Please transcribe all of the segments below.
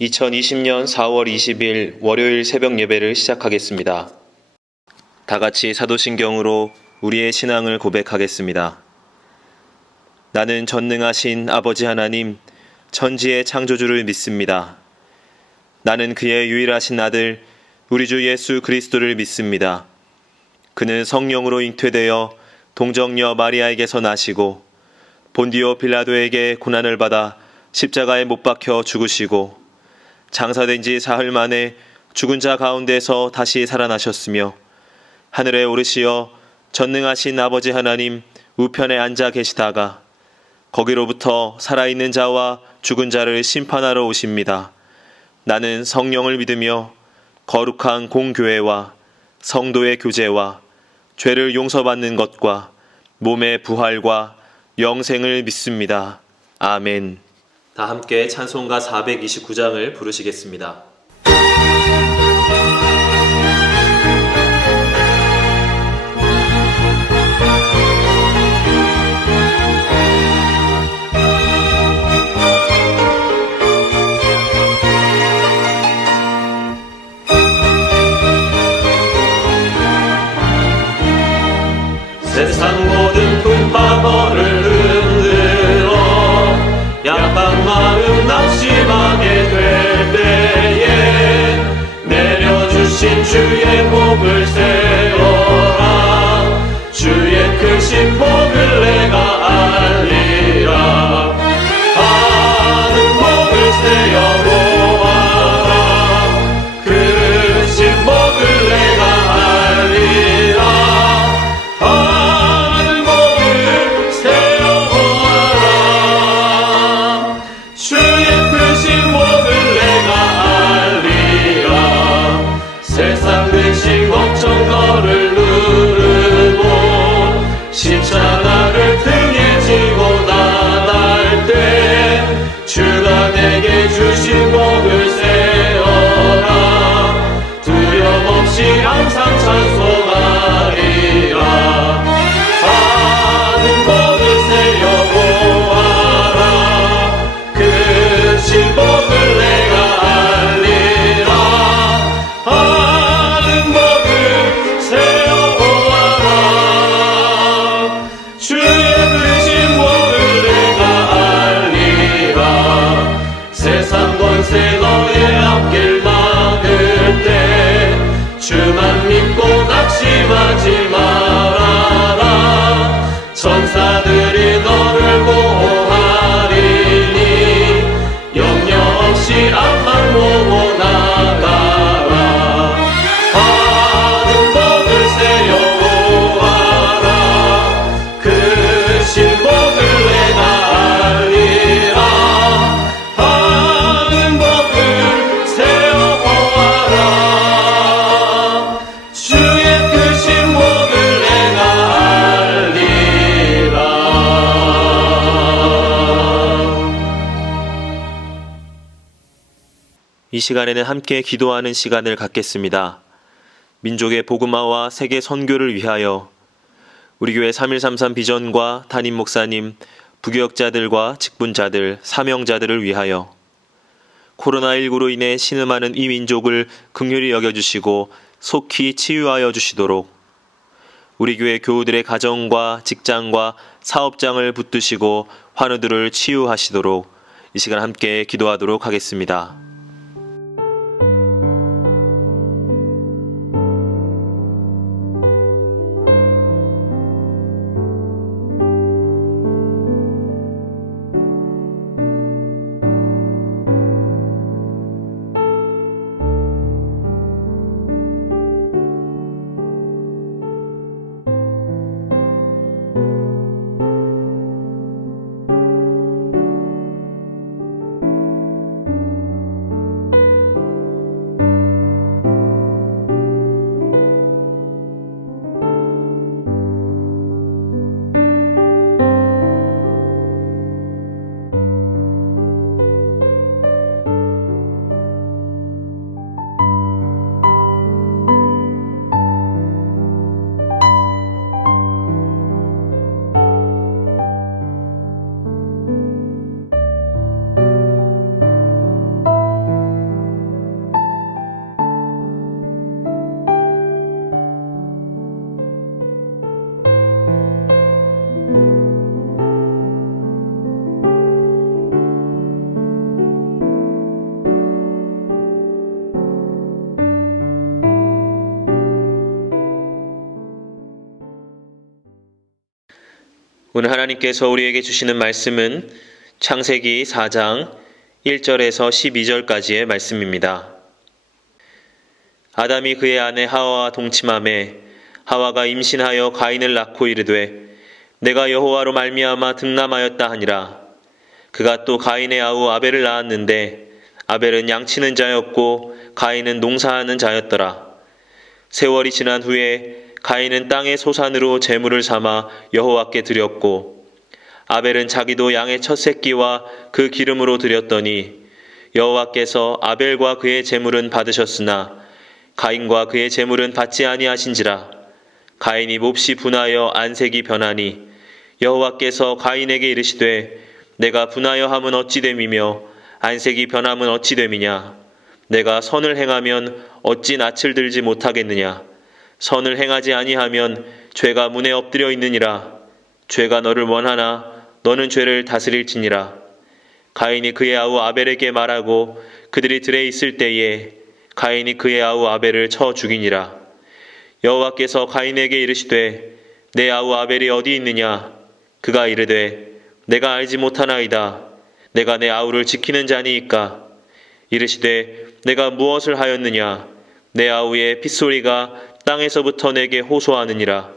2020년 4월 20일 월요일 새벽 예배를 시작하겠습니다. 다 같이 사도신경으로 우리의 신앙을 고백하겠습니다. 나는 전능하신 아버지 하나님, 천지의 창조주를 믿습니다. 나는 그의 유일하신 아들, 우리 주 예수 그리스도를 믿습니다. 그는 성령으로 잉태되어 동정녀 마리아에게서 나시고 본디오 빌라도에게 고난을 받아 십자가에 못 박혀 죽으시고 장사된 지 사흘 만에 죽은 자 가운데서 다시 살아나셨으며 하늘에 오르시어 전능하신 아버지 하나님 우편에 앉아 계시다가 거기로부터 살아있는 자와 죽은 자를 심판하러 오십니다. 나는 성령을 믿으며 거룩한 공교회와 성도의 교제와 죄를 용서받는 것과 몸의 부활과 영생을 믿습니다. 아멘. 다 함께 찬송가 429장을 부르시겠습니다. 세상 모든 풍파거를 흔들어 약한 마음 낙심하게 될 때에 내려주신 주의 복을 세워라. 주의 크신 복을 내가 알리라. 하는 복을 세어보아라. 크신 복을 내가 알리라. 걱정거를 누르고 십자가를 등에 지고 나갈 때 주가 내게 주신 복을 세어라. 두려움 없이 항상 찬송하리라. 받은 복을 세어보아라. 크신 복을 내가 알리라. 세상 권세 너의 앞길 막을 때 주만 믿고 낙심하지 말아라. 천사들이 너를 보호하리니 염려 없이 앞만 보고 나가라. 받은 복을 세어보아라. 크신 복을 내가 알리라. 이 시간에는 함께 기도하는 시간을 갖겠습니다. 민족의 복음화와 세계 선교를 위하여 우리 교회 3133 비전과 담임 목사님, 부교역자들과 직분자들, 사명자들을 위하여 코로나19로 인해 신음하는 이 민족을 긍휼히 여겨주시고 속히 치유하여 주시도록 우리 교회 교우들의 가정과 직장과 사업장을 붙드시고 환우들을 치유하시도록 이 시간 함께 기도하도록 하겠습니다. 오늘 하나님께서 우리에게 주시는 말씀은 창세기 4장 1절에서 12절까지의 말씀입니다. 아담이 그의 아내 하와와 동침하매 하와가 임신하여 가인을 낳고 이르되 내가 여호와로 말미암아 득남하였다 하니라. 그가 또 가인의 아우 아벨을 낳았는데 아벨은 양치는 자였고 가인은 농사하는 자였더라. 세월이 지난 후에 가인은 땅의 소산으로 제물을 삼아 여호와께 드렸고 아벨은 자기도 양의 첫 새끼와 그 기름으로 드렸더니 여호와께서 아벨과 그의 제물은 받으셨으나 가인과 그의 제물은 받지 아니하신지라. 가인이 몹시 분하여 안색이 변하니 여호와께서 가인에게 이르시되 내가 분하여 함은 어찌 됨이며 안색이 변함은 어찌 됨이냐. 내가 선을 행하면 어찌 낯을 들지 못하겠느냐. 선을 행하지 아니하면 죄가 문에 엎드려 있느니라. 죄가 너를 원하나 너는 죄를 다스릴지니라. 가인이 그의 아우 아벨에게 말하고 그들이 들에 있을 때에 가인이 그의 아우 아벨을 쳐 죽이니라. 여호와께서 가인에게 이르시되 내 아우 아벨이 어디 있느냐. 그가 이르되 내가 알지 못하나이다. 내가 내 아우를 지키는 자니이까. 이르시되 내가 무엇을 하였느냐. 내 아우의 핏소리가 땅에서부터 내게 호소하느니라.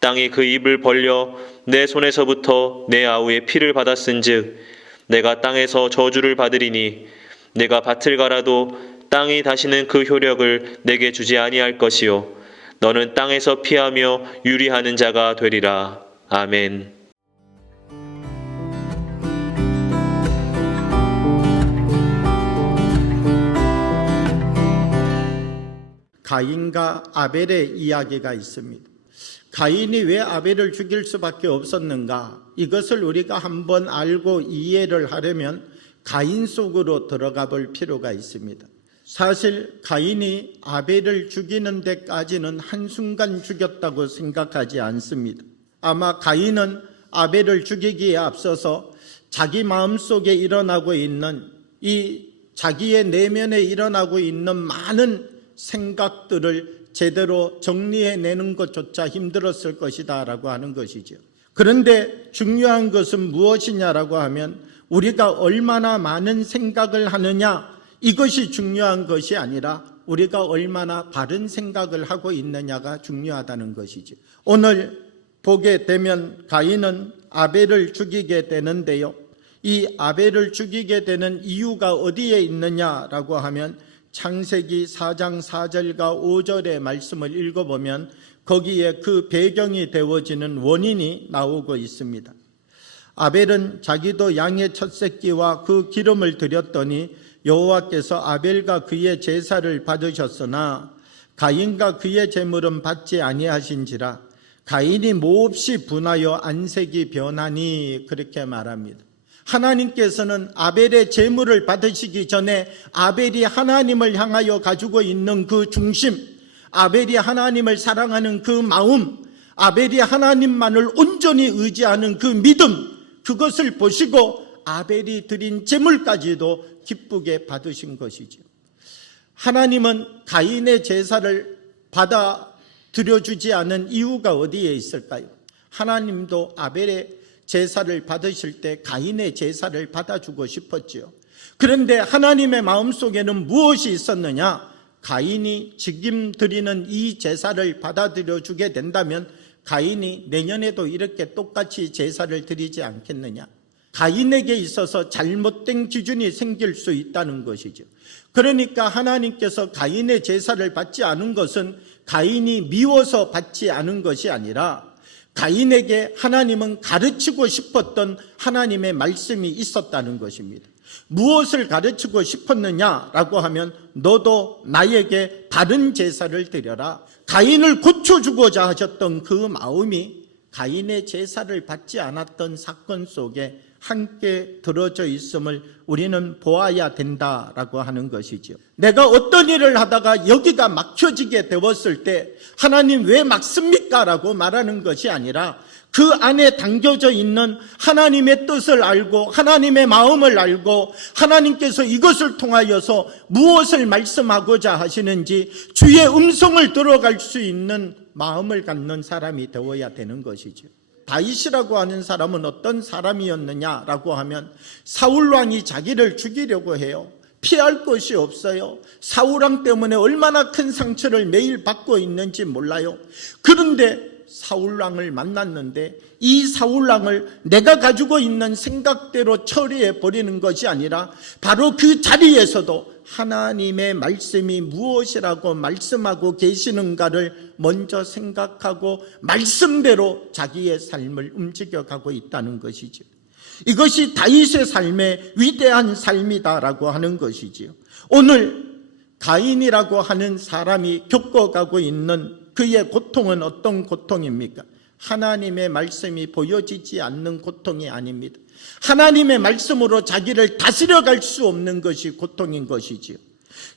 땅이 그 입을 벌려 내 손에서부터 내 아우의 피를 받았은즉 내가 땅에서 저주를 받으리니 내가 밭을 갈아도 땅이 다시는 그 효력을 내게 주지 아니할 것이요 너는 땅에서 피하며 유리하는 자가 되리라. 아멘. 가인과 아벨의 이야기가 있습니다. 가인이 왜 아벨을 죽일 수밖에 없었는가? 이것을 우리가 한번 알고 이해를 하려면 가인 속으로 들어가 볼 필요가 있습니다. 사실 가인이 아벨을 죽이는 데까지는 한순간 죽였다고 생각하지 않습니다. 아마 가인은 아벨을 죽이기에 앞서서 자기 마음속에 일어나고 있는 이 자기의 내면에 일어나고 있는 많은 생각들을 제대로 정리해내는 것조차 힘들었을 것이다 라고 하는 것이죠. 그런데 중요한 것은 무엇이냐라고 하면 우리가 얼마나 많은 생각을 하느냐, 이것이 중요한 것이 아니라 우리가 얼마나 바른 생각을 하고 있느냐가 중요하다는 것이죠. 오늘 보게 되면 가인은 아벨을 죽이게 되는데요, 이 아벨을 죽이게 되는 이유가 어디에 있느냐라고 하면 창세기 4장 4절과 5절의 말씀을 읽어보면 거기에 그 배경이 되어지는 원인이 나오고 있습니다. 아벨은 자기도 양의 첫 새끼와 그 기름을 드렸더니 여호와께서 아벨과 그의 제사를 받으셨으나 가인과 그의 제물은 받지 아니하신지라. 가인이 몹시 분하여 안색이 변하니, 그렇게 말합니다. 하나님께서는 아벨의 제물을 받으시기 전에 아벨이 하나님을 향하여 가지고 있는 그 중심, 아벨이 하나님을 사랑하는 그 마음, 아벨이 하나님만을 온전히 의지하는 그 믿음, 그것을 보시고 아벨이 드린 제물까지도 기쁘게 받으신 것이죠. 하나님은 가인의 제사를 받아 드려주지 않은 이유가 어디에 있을까요? 하나님도 아벨의 제사를 받으실 때 가인의 제사를 받아주고 싶었지요. 그런데 하나님의 마음속에는 무엇이 있었느냐? 가인이 지금 드리는 이 제사를 받아들여 주게 된다면 가인이 내년에도 이렇게 똑같이 제사를 드리지 않겠느냐? 가인에게 있어서 잘못된 기준이 생길 수 있다는 것이죠. 그러니까 하나님께서 가인의 제사를 받지 않은 것은 가인이 미워서 받지 않은 것이 아니라 가인에게 하나님은 가르치고 싶었던 하나님의 말씀이 있었다는 것입니다. 무엇을 가르치고 싶었느냐라고 하면 너도 나에게 다른 제사를 드려라. 가인을 고쳐주고자 하셨던 그 마음이 가인의 제사를 받지 않았던 사건 속에 함께 들어져 있음을 우리는 보아야 된다라고 하는 것이죠. 내가 어떤 일을 하다가 여기가 막혀지게 되었을 때 하나님 왜 막습니까? 라고 말하는 것이 아니라 그 안에 담겨져 있는 하나님의 뜻을 알고 하나님의 마음을 알고 하나님께서 이것을 통하여서 무엇을 말씀하고자 하시는지 주의 음성을 들어갈 수 있는 마음을 갖는 사람이 되어야 되는 것이죠. 다윗이라고 하는 사람은 어떤 사람이었느냐라고 하면 사울왕이 자기를 죽이려고 해요. 피할 곳이 없어요. 사울왕 때문에 얼마나 큰 상처를 매일 받고 있는지 몰라요. 그런데 사울왕을 만났는데 이 사울왕을 내가 가지고 있는 생각대로 처리해 버리는 것이 아니라 바로 그 자리에서도 하나님의 말씀이 무엇이라고 말씀하고 계시는가를 먼저 생각하고 말씀대로 자기의 삶을 움직여가고 있다는 것이죠. 이것이 다윗의 삶의 위대한 삶이다라고 하는 것이지요. 오늘 가인이라고 하는 사람이 겪어가고 있는 그의 고통은 어떤 고통입니까? 하나님의 말씀이 보여지지 않는 고통이 아닙니다. 하나님의 말씀으로 자기를 다스려갈 수 없는 것이 고통인 것이지요.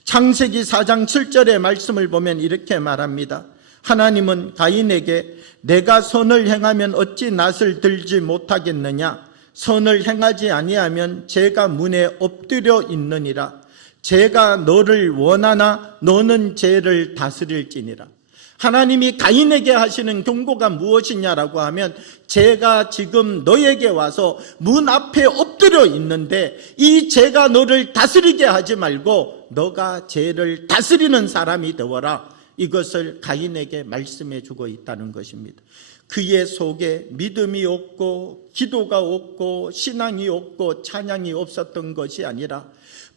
창세기 4장 7절의 말씀을 보면 이렇게 말합니다. 하나님은 가인에게 내가 선을 행하면 어찌 낫을 들지 못하겠느냐? 선을 행하지 아니하면 죄가 문에 엎드려 있느니라. 죄가 너를 원하나 너는 죄를 다스릴지니라. 하나님이 가인에게 하시는 경고가 무엇이냐라고 하면 죄가 지금 너에게 와서 문 앞에 엎드려 있는데 이 죄가 너를 다스리게 하지 말고 너가 죄를 다스리는 사람이 되어라. 이것을 가인에게 말씀해 주고 있다는 것입니다. 그의 속에 믿음이 없고 기도가 없고 신앙이 없고 찬양이 없었던 것이 아니라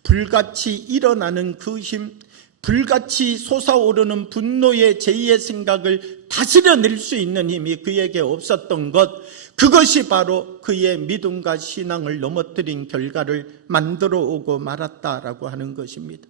불같이 일어나는 그 힘, 불같이 솟아오르는 분노의 죄의 생각을 다스려낼 수 있는 힘이 그에게 없었던 것, 그것이 바로 그의 믿음과 신앙을 넘어뜨린 결과를 만들어 오고 말았다라고 하는 것입니다.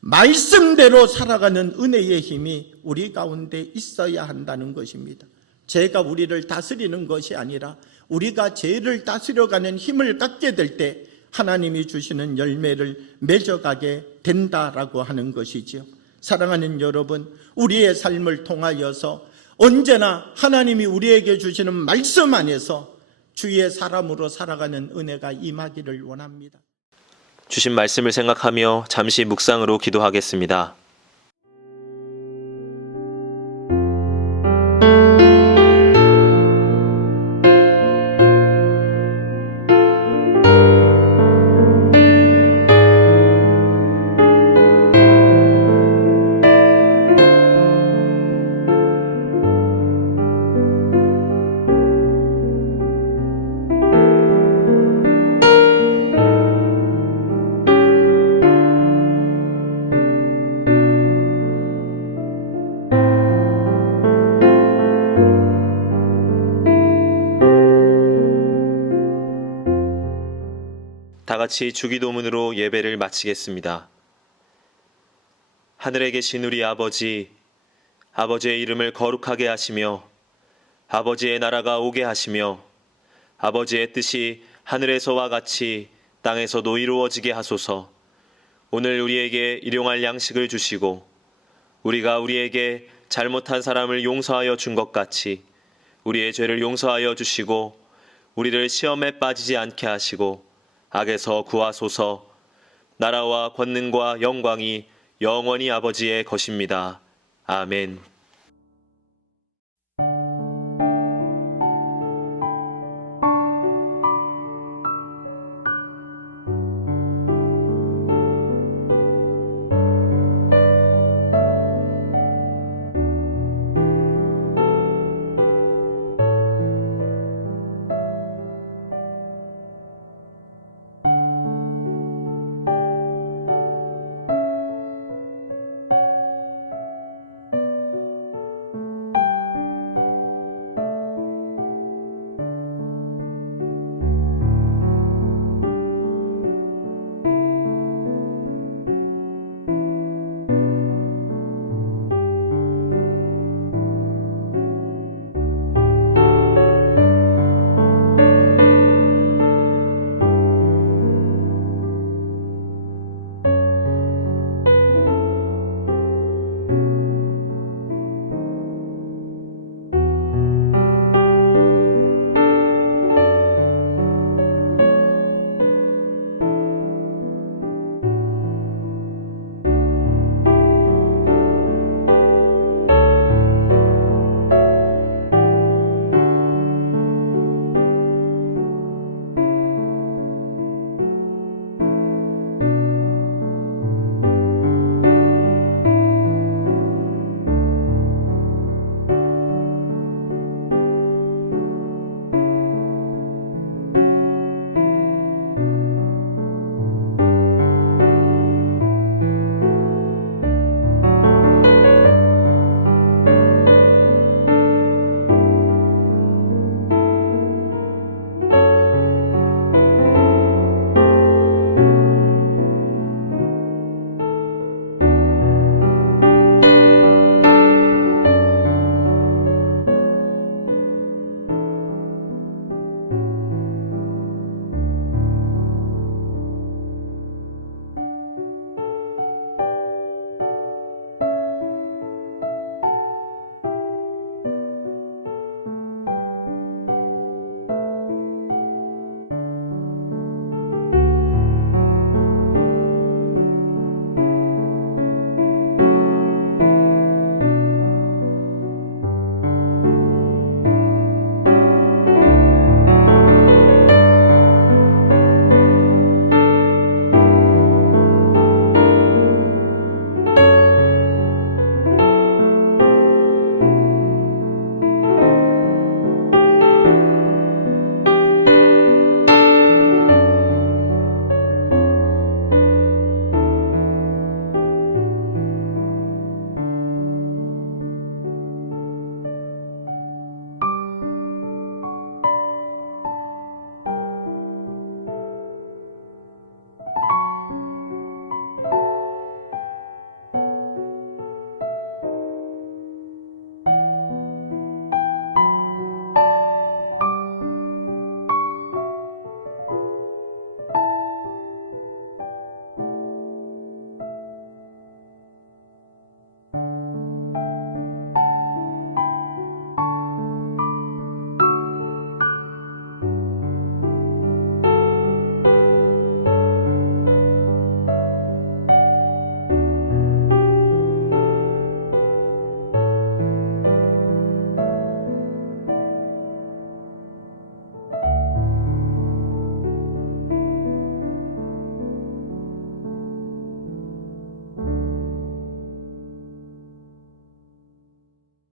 말씀대로 살아가는 은혜의 힘이 우리 가운데 있어야 한다는 것입니다. 죄가 우리를 다스리는 것이 아니라 우리가 죄를 다스려가는 힘을 갖게 될 때 하나님이 주시는 열매를 맺어가게 된다라고 하는 것이지요. 사랑하는 여러분, 우리의 삶을 통하여서 언제나 하나님이 우리에게 주시는 말씀 안에서 주의 사람으로 살아가는 은혜가 임하기를 원합니다. 주신 말씀을 생각하며 잠시 묵상으로 기도하겠습니다. 다 같이 주기도문으로 예배를 마치겠습니다. 하늘에 계신 우리 아버지, 아버지의 이름을 거룩하게 하시며 아버지의 나라가 오게 하시며 아버지의 뜻이 하늘에서와 같이 땅에서도 이루어지게 하소서. 오늘 우리에게 일용할 양식을 주시고 우리가 우리에게 잘못한 사람을 용서하여 준 것 같이 우리의 죄를 용서하여 주시고 우리를 시험에 빠지지 않게 하시고 악에서 구하소서. 나라와 권능과 영광이 영원히 아버지의 것입니다. 아멘.